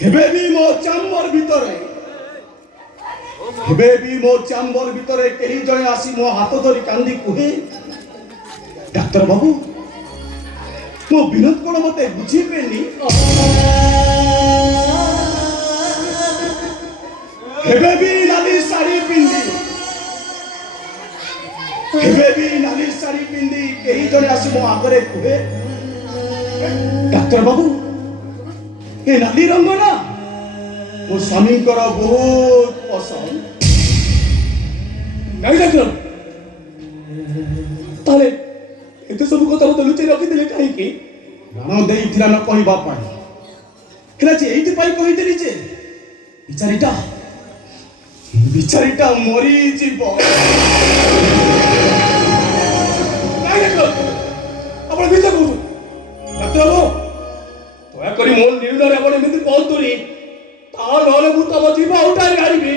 हेबे भी मो चाम्बर भितरे हेबे भी मो चाम्बर भितरे कहीं जने आसी मो हाथ धरी कांदी कुहे डाक्टर बाबू मो विनोद कोन मते बुझी पेनी हेबे भी नाली साड़ी पिंदी हेबे भी नाली साड़ी पिंदी कहीं जने आसी मो आगरे कुहे डाक्टर बाबू ये नाली रंग ना मो स्वामी को बहुत पसंद नहीं डाक्टर ताले एते सब कथा मते लुचै रखि देले काहे की राणा देई थिला न कहबा पाई किला जे एइति पाई कहि देली जे बिचारीटा मरी जीव नहीं डाक्टर आपण बिचा कहू डाक्टर बाबू दया करी मोर निर्णय आपण एमिति कहतुनी ता नले मु तम जीव उठाई आनिबी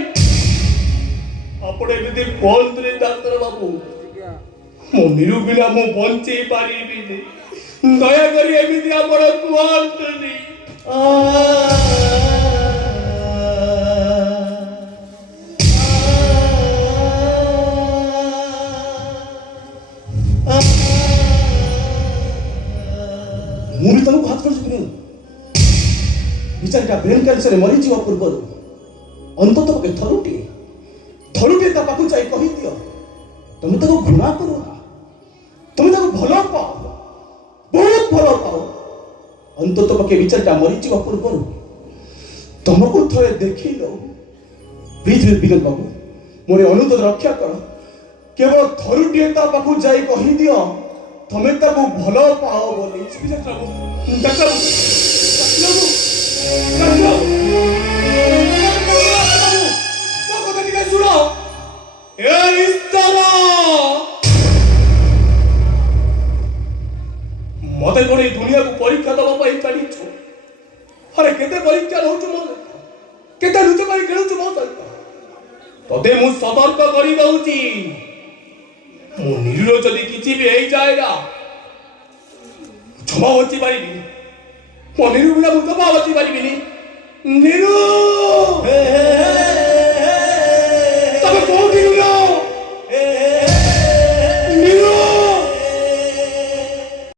आपण एमिति कहतुनी डाक्टर बाबू मो निरु बिना मु बंची पारिबी दया करी एमिति आपण कहतुनी मु भी तमको हाथ कर चुकी बिचारीटा ब्रेन कैंसर मरी जीवा पूर्व अंतत पके थरुटी ता पाखु जाई कहि दियो तुम ताको घृणा करो ना तुम ताको भलो पाओ बहुत भलो पाओ अंतत पके बिचारीटा मरी जीवा पूर्व तुमको थरे देखि लो प्लीज विनोद बाबू मोरे अनुरोध रक्षा कर केवल थरुटी ता पाखु जाई कहि दियो तुम्हें ताको भलो पाओ बोली डाक्टर बाबू डाक्टर सुनो मत कौन दुनिया को परीक्षा दवा चली अरे केते परीक्षा नौचु मो केते लुच कर खेलुचु मो सहित तदे मु सतर्क करी दउची मो निरुलो जदी किछि भी हेई जाएगा क्षमा बची पारिबी मो निरु बिना मु क्षमा बची पारिबिनी निरु